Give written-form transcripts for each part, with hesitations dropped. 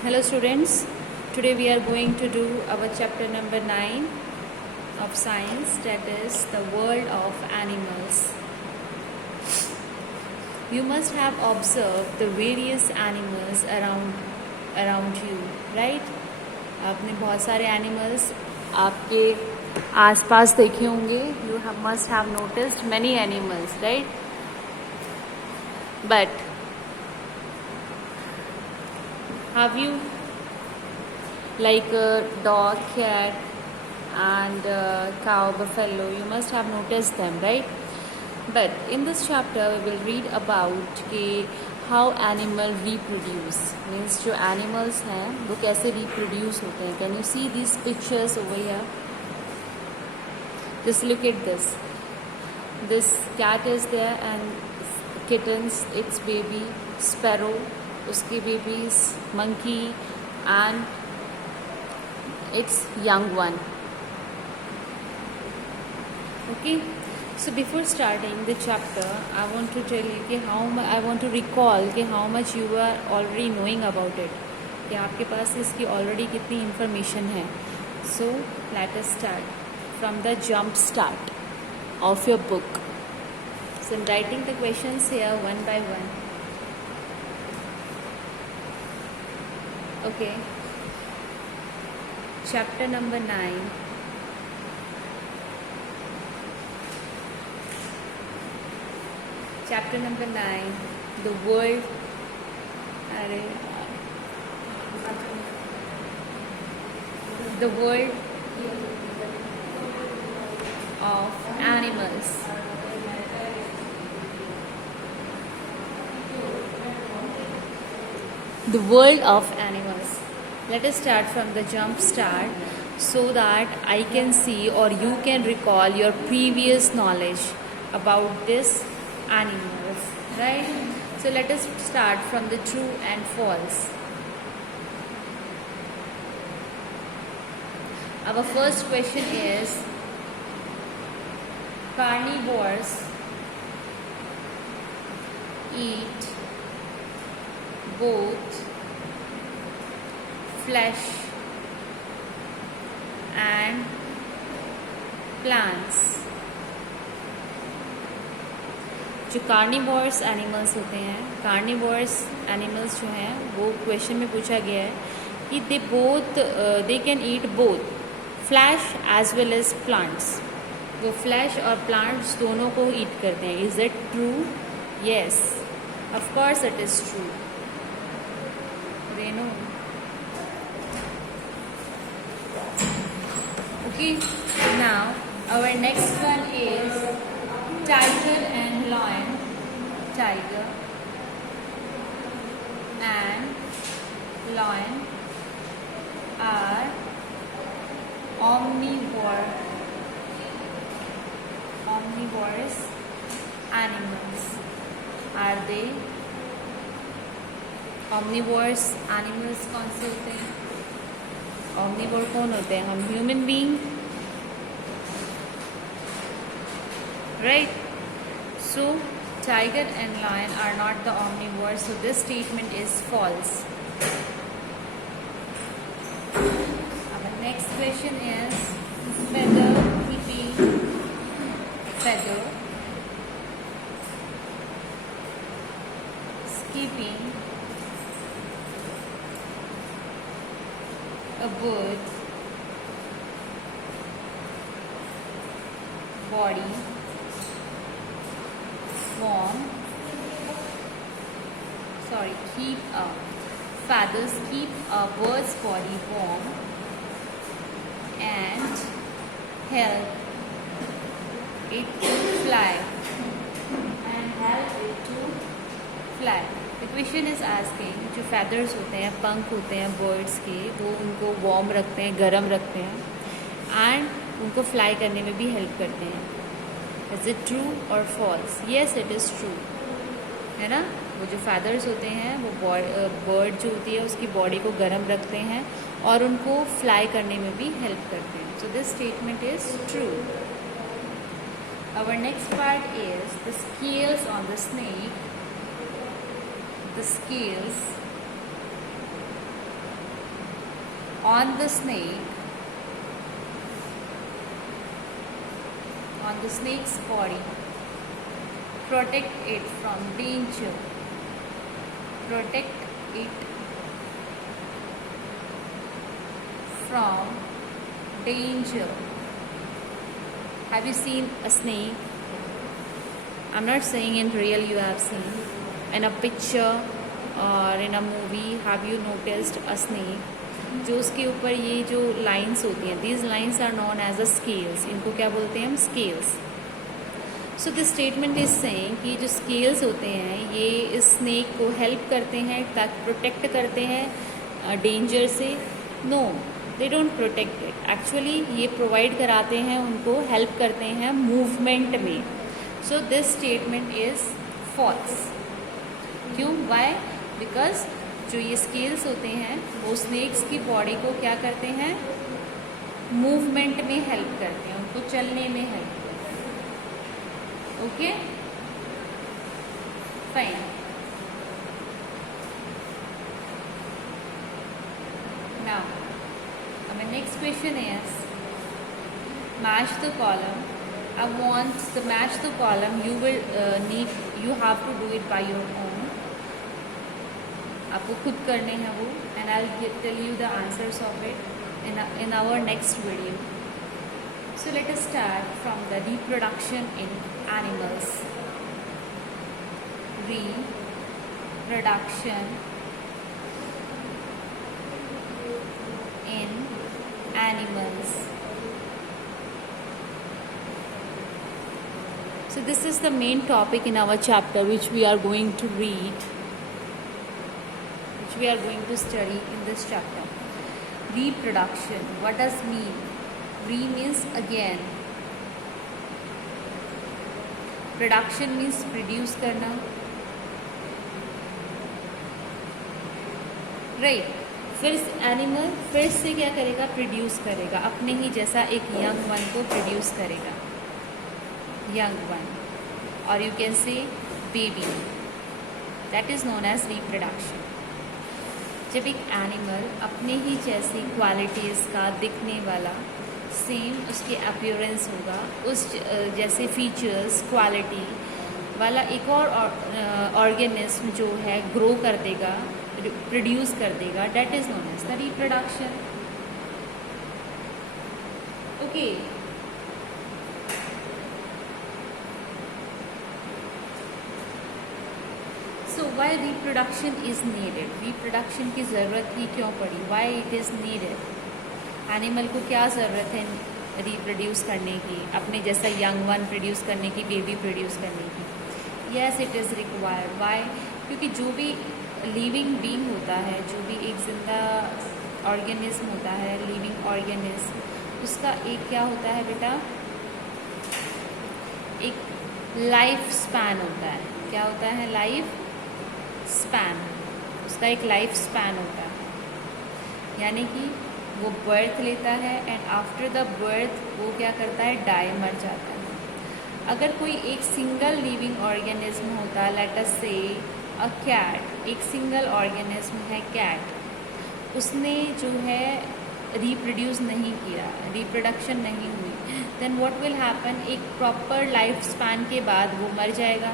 Hello students, today we are going to do our chapter number 9 of science, that is the world of animals. You must have observed the various animals around you, right? आपने बहुत सारे animals आपके आसपास देखे होंगे. You must have noticed many animals, right? But have you, like a dog, cat and cow, buffalo, you must have noticed them, right? But in this chapter we will read about how animal reproduce, means जो animals हैं वो कैसे reproduce होते हैं. Can you see these pictures over here? Just look at this. This cat is there and kittens, its baby, sparrow, उसके babies, monkey and its young one. Okay. So before starting the chapter, I want to tell you कि I want to recall कि how much you are already knowing about it. कि आपके पास इसकी already कितनी information है. So let us start from the jump start of your book. So I'm writing the questions here one by one. Okay. Chapter number 9. Chapter number 9, the world of animals. The world of animals. Let us start from the jump start so that I can see or you can recall your previous knowledge about this animals, right? So let us start from the true and false. Our first question is, carnivores eat both flesh and plants. जो carnivorous animals होते हैं, carnivorous animals जो हैं वो question में पूछा गया है कि they can eat both flesh as well as plants. वो फ्लैश और प्लांट्स दोनों को ईट करते हैं. Is it true? Yes, of course it is true. They know. Okay, now our next one is tiger and lion. Tiger and lion are omnivorous animals. Are they omnivorous animals? कौन से होते हैं? omnivore कौन होते हैं? हम human being, right? So tiger and lion are not the omnivores, so this statement is false. Our next question is feather skipping a bird body feathers keep a bird's body warm and help it to fly. The question is asking, जो feathers होते हैं, पंख होते हैं birds के, वो उनको warm रखते हैं, गर्म रखते हैं and उनको fly करने में भी help करते हैं. Is it true or false? Yes, it is true. है ना? वो जो feathers होते हैं वो bird जो होती है उसकी body को गर्म रखते हैं और उनको fly करने में भी help करते हैं. So this statement is true. Our next part is the scales on the snake. The scales on the snake, on the snake's body, protect it from danger, protect it from danger. Have you seen a snake? I'm not saying in real you have seen. In a picture or in a movie, have you noticed a snake? जो उसके ऊपर ये जो lines होती हैं, these lines are known as the scales. इनको क्या बोलते हैं हम? Scales. So this statement is saying कि जो scales होते हैं ये इस snake को help करते हैं, ताकि protect करते हैं danger से. No, they don't protect it. Actually ये provide कराते हैं, उनको help करते हैं movement में. So this statement is false. क्यों? Why? Because जो ये स्केल्स होते हैं वो स्नेक्स की बॉडी को क्या करते हैं? मूवमेंट में हेल्प करते हैं, उनको चलने में हेल्प करते हैं. Okay, fine. Now my next question is match the column. I want to match the column. You have to do it by your own. आपको खुद करने हैं वो, and I'll tell you the answers of it in our next video. So let us start from the reproduction in animals. Reproduction in animals. So this is the main topic in our chapter which we are going to read, which we are going to study in this chapter. Reproduction. What does mean? Re means again. Production means produce करना. Right. फिर animal फिर से क्या करेगा? Produce करेगा, अपने ही जैसा एक यंग वन को प्रोड्यूस करेगा, यंग वन, और you can say baby. That is known as reproduction. जब एक एनिमल अपने ही जैसी क्वालिटीज़ का दिखने वाला सेम उसके अपीयरेंस होगा, उस जैसे फीचर्स क्वालिटी वाला एक और ऑर्गेनिज्म जो है ग्रो कर देगा, प्रोड्यूस कर देगा, that is known as the reproduction. Okay, so why reproduction is needed. रिप्रोडक्शन की ज़रूरत ही क्यों पड़ी? Why it is needed. Animal को क्या ज़रूरत है रिप्रोड्यूस करने की, अपने जैसा यंग वन प्रोड्यूस करने की, बेबी प्रोड्यूस करने की? Yes, it is required. Why? क्योंकि जो भी लिविंग बीइंग होता है, जो भी एक जिंदा ऑर्गेनिज्म होता है, लिविंग ऑर्गेनिज्म, उसका एक क्या होता है बेटा? एक लाइफ स्पैन होता है. क्या होता है? Life span. उसका एक लाइफ स्पैन होता है, यानी कि वो बर्थ लेता है एंड आफ्टर द बर्थ वो क्या करता है? डाई, मर जाता है. अगर कोई एक सिंगल लिविंग ऑर्गेनिज्म होता है, let us say a cat, एक सिंगल ऑर्गेनिज्म है कैट, उसने जो है रिप्रोड्यूस नहीं किया, रिप्रोडक्शन नहीं हुई, देन व्हाट विल हैपन? एक प्रॉपर लाइफ स्पैन के बाद वो मर जाएगा.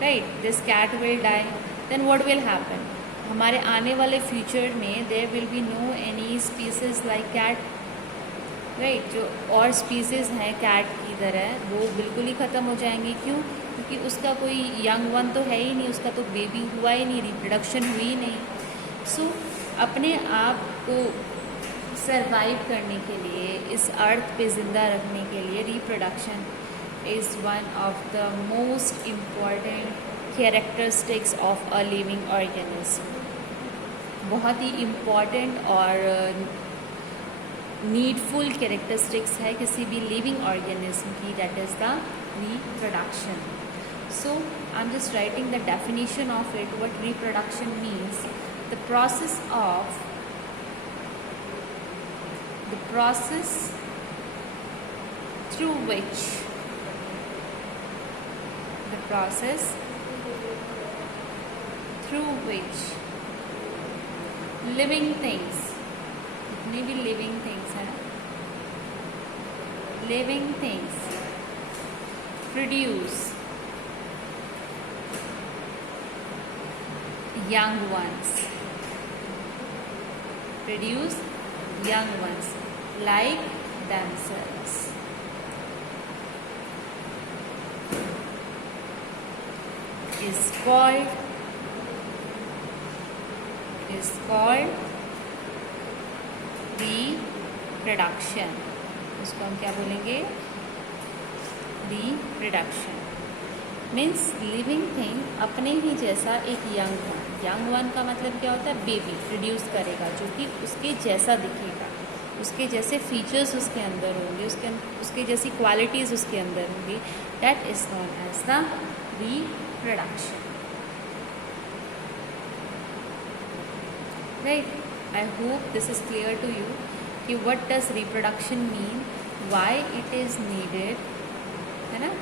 Right, this cat will die. Then what will happen? हमारे आने वाले फ्यूचर में there will be no any species like cat. Right, जो और स्पीसीज हैं कैट की तरह वो बिल्कुल ही ख़त्म हो जाएंगी. क्यों? क्योंकि उसका कोई यंग वन तो है ही नहीं, उसका तो बेबी हुआ ही नहीं, रिप्रोडक्शन हुई ही नहीं. सो अपने आप को सरवाइव करने के लिए, इस अर्थ पे ज़िंदा रखने के लिए reproduction is one of the most important characteristics of a living organism. बहुत ही इम्पॉर्टेंट और नीडफुल कैरेक्टरिस्टिक्स है किसी भी लिविंग ऑर्गेनिज्म की, that is the reproduction. So I'm just writing the definition of it. What reproduction means: the process through which living things, जितनी भी living things है, living things produce young ones, produce young ones like themselves. Is called reproduction. इसको हम क्या बोलेंगे? reproduction means living thing अपने ही जैसा एक यंग वन का मतलब क्या होता है? बेबी प्रोड्यूस करेगा जो कि उसके जैसा दिखेगा, उसके जैसे फीचर्स उसके अंदर होंगे, उसके जैसी क्वालिटीज़ उसके अंदर होंगी. That is known as the reproduction. Right. I hope this is clear to you कि what does reproduction mean, why it is needed, है ना,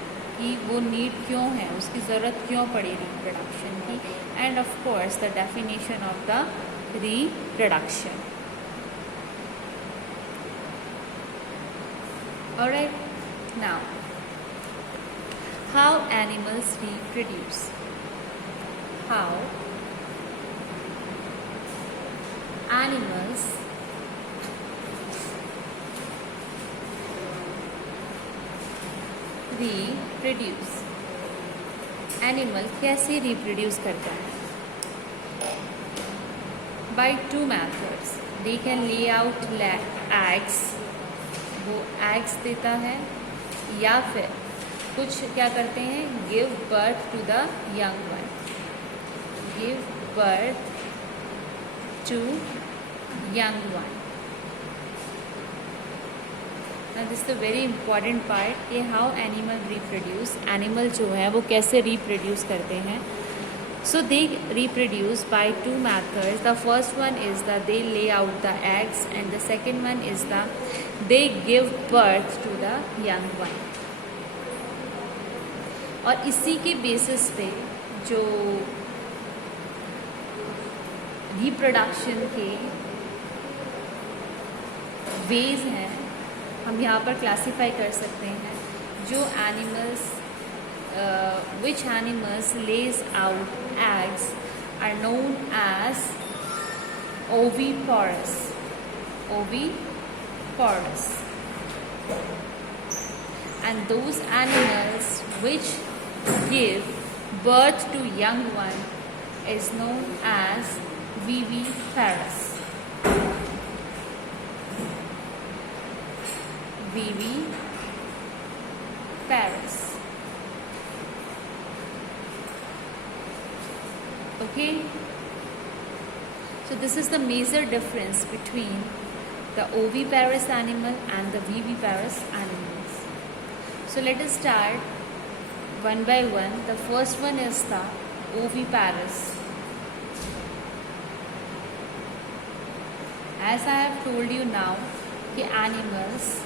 कि वो नीड क्यों है, उसकी ज़रूरत क्यों पड़ी रिप्रोडक्शन की, and of course the definition of the reproduction. Alright. Now how animals reproduce. How animals reproduce. Animal कैसे रिप्रोड्यूस करता है? By two methods. They can lay out eggs, वो एग्स देता है, या फिर कुछ क्या करते हैं, give birth to the young one, give birth to young one. This the very important part कि हाउ एनिमल रिप्रोड्यूस. एनिमल जो है वो कैसे रिप्रोड्यूस करते हैं. So they reproduce by two methods. The first one is the they lay out the eggs and the second one is the they give birth to the young one. और इसी के basis पे जो reproduction के veg हैं हम यहाँ पर क्लासीफाई कर सकते हैं. जो animals which animals lays out eggs are known as oviparous. Oviparous. And those animals which give birth to young one is known as viviparous. Viviparous. Okay. So this is the major difference between the oviparous animal and the viviparous animals. So let us start one by one. The first one is the oviparous. As I have told you now, कि animals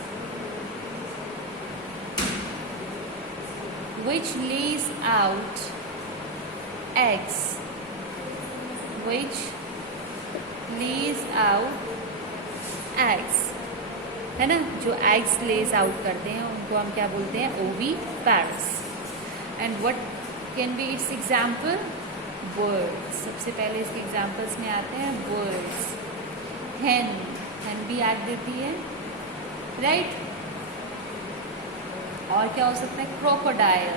which lays out eggs, which lays out eggs, है ना, जो eggs lays out करते हैं उनको हम क्या बोलते हैं? oviparous. And what can be its example? Birds. सबसे पहले इसके एग्जाम्पल्स में आते हैं birds. hen भी एग देती है, राइट. और क्या हो सकता है? Crocodile,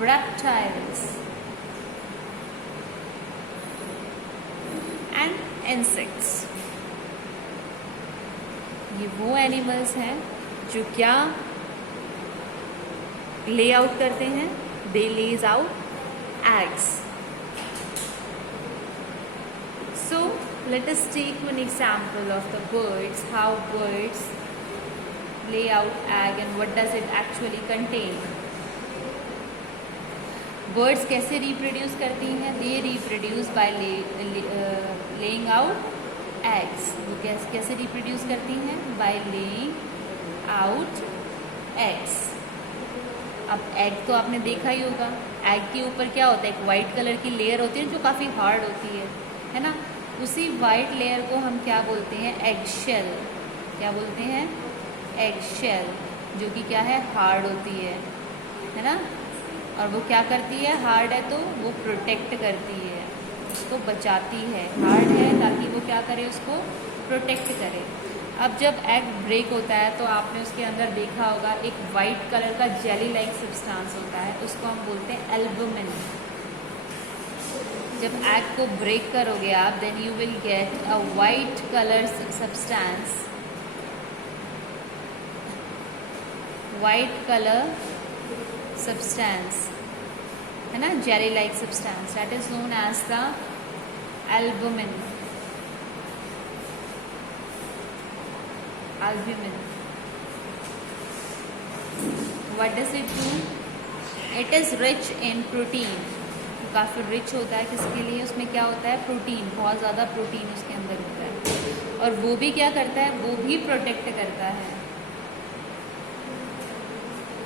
reptiles and insects. ये वो एनिमल्स हैं जो क्या ले आउट करते हैं? They lays out eggs. So let us take one example of the birds, how birds lay out egg and what does it actually contain. Birds कैसे reproduce करती हैं? They reproduce by laying out eggs. वो कैसे reproduce करती हैं? By laying out eggs. अब egg तो आपने देखा ही होगा, एग के ऊपर क्या होता है, एक वाइट कलर की लेयर होती है जो काफ़ी हार्ड होती है ना। उसी वाइट लेयर को हम क्या बोलते हैं, एग शेल। क्या बोलते हैं, एग शेल, जो कि क्या है, हार्ड होती है ना। और वो क्या करती है, हार्ड है तो वो प्रोटेक्ट करती है, उसको बचाती है। हार्ड है ताकि वो क्या करे, उसको प्रोटेक्ट करे। अब जब एग ब्रेक होता है तो आपने उसके अंदर देखा होगा एक वाइट कलर का जेली लाइक सब्सटेंस होता है, उसको हम बोलते हैं एल्बुमिन। जब एग को ब्रेक करोगे आप, then you will get a white colour substance, white colour substance है ना, jelly like substance, that is known as the albumin. Albumin. What does it do? It is rich in protein. काफ़ी rich होता है, किसके लिए, उसमें क्या होता है, प्रोटीन, बहुत ज़्यादा प्रोटीन उसके अंदर होता है। और वो भी क्या करता है, वो भी प्रोटेक्ट करता है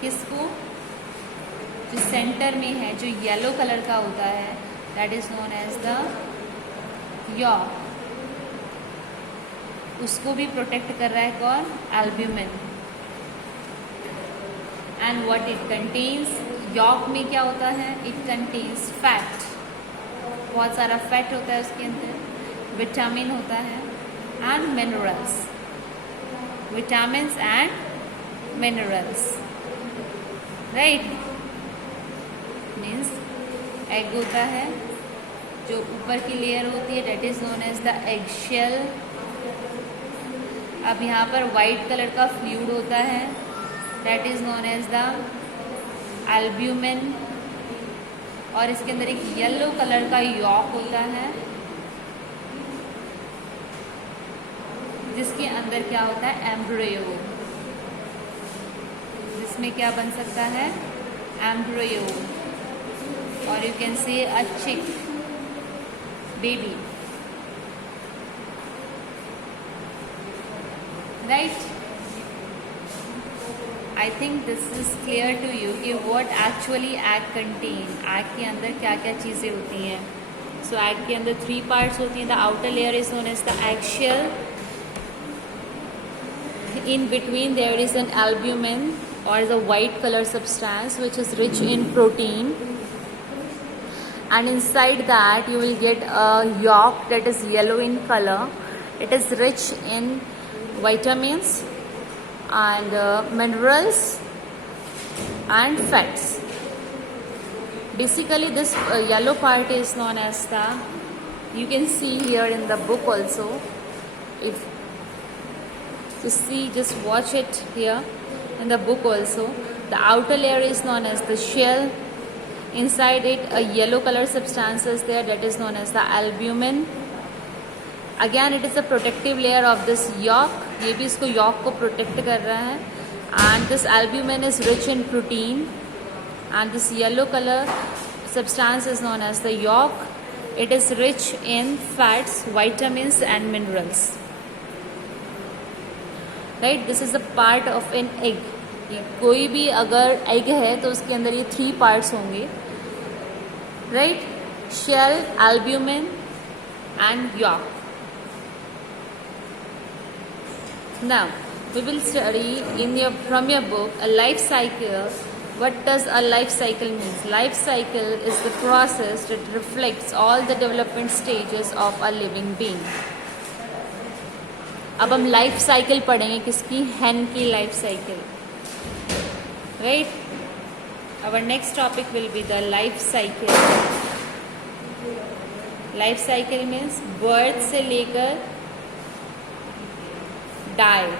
किसको, जो सेंटर में है, जो येलो कलर का होता है, that is known as the yolk. उसको भी प्रोटेक्ट कर रहा है कौन, albumin. And what it contains, yolk में क्या होता है, इट कंटेन्स फैट, बहुत सारा फैट होता है उसके अंदर, विटामिन होता है and minerals, vitamins and minerals, right. Means egg होता है, जो ऊपर की लेयर होती है, that is known as the eggshell. अब यहाँ पर वाइट कलर का फ्लूइड होता है, that is known as the albumin. और इसके अंदर एक येलो कलर का यॉक होता है, जिसके अंदर क्या होता है, एम्ब्रियो, जिसमें क्या बन सकता है, एम्ब्रियो, और you can say a chick, baby, right. I think this is clear to you कि what actually egg contain, egg के अंदर क्या क्या चीज़ें होती हैं। सो एग के अंदर 3 पार्ट्स होती हैं। The outer layer is known as the eggshell, in between there is an albumin or is a white color substance which is rich in protein, and inside that you will get a yolk that is yellow in color. It is rich in vitamins and minerals and fats. Basically this yellow part is known as the, you can see here in the book also, if to see, just watch it here in the book also. The outer layer is known as the shell. Inside it a yellow color substance is there, that is known as the albumin. Again it is a protective layer of this yolk, ये भी इसको yolk को protect कर रहा है. And this albumin is rich in protein, and this yellow color substance is known as the yolk. It is rich in fats, vitamins and minerals. Right, this is a part of an egg. कोई भी अगर egg है तो उसके अंदर ये 3 parts होंगे, right, shell, albumin and yolk. Now we will study in your from your book a life cycle. What does a life cycle means? Life cycle is the process that reflects all the development stages of a living being. अब हम life cycle पढ़ेंगे किसकी, hen की life cycle, right. Our next topic will be the life cycle. Life cycle means birth से लेकर die,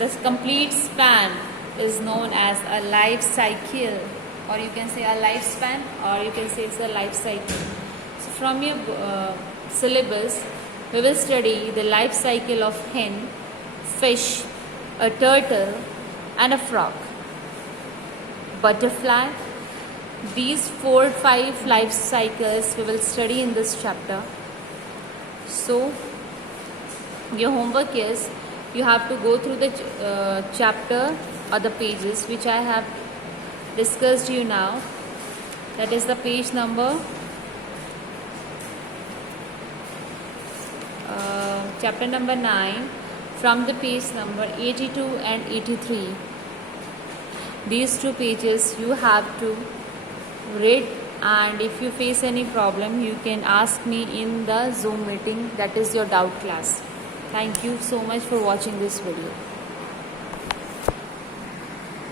the complete span is known as a life cycle, or you can say a lifespan, or you can say it's a life cycle. So from your syllabus we will study the life cycle of hen, fish, a turtle and a frog, butterfly. These 4-5 life cycles we will study in this chapter. So your homework is you have to go through the chapter or the pages which I have discussed you now, That is the page number chapter number 9 from the page number 82 and 83. These two pages you have to read, and if you face any problem you can ask me in the Zoom meeting, that is your doubt class. Thank you so much for watching this video.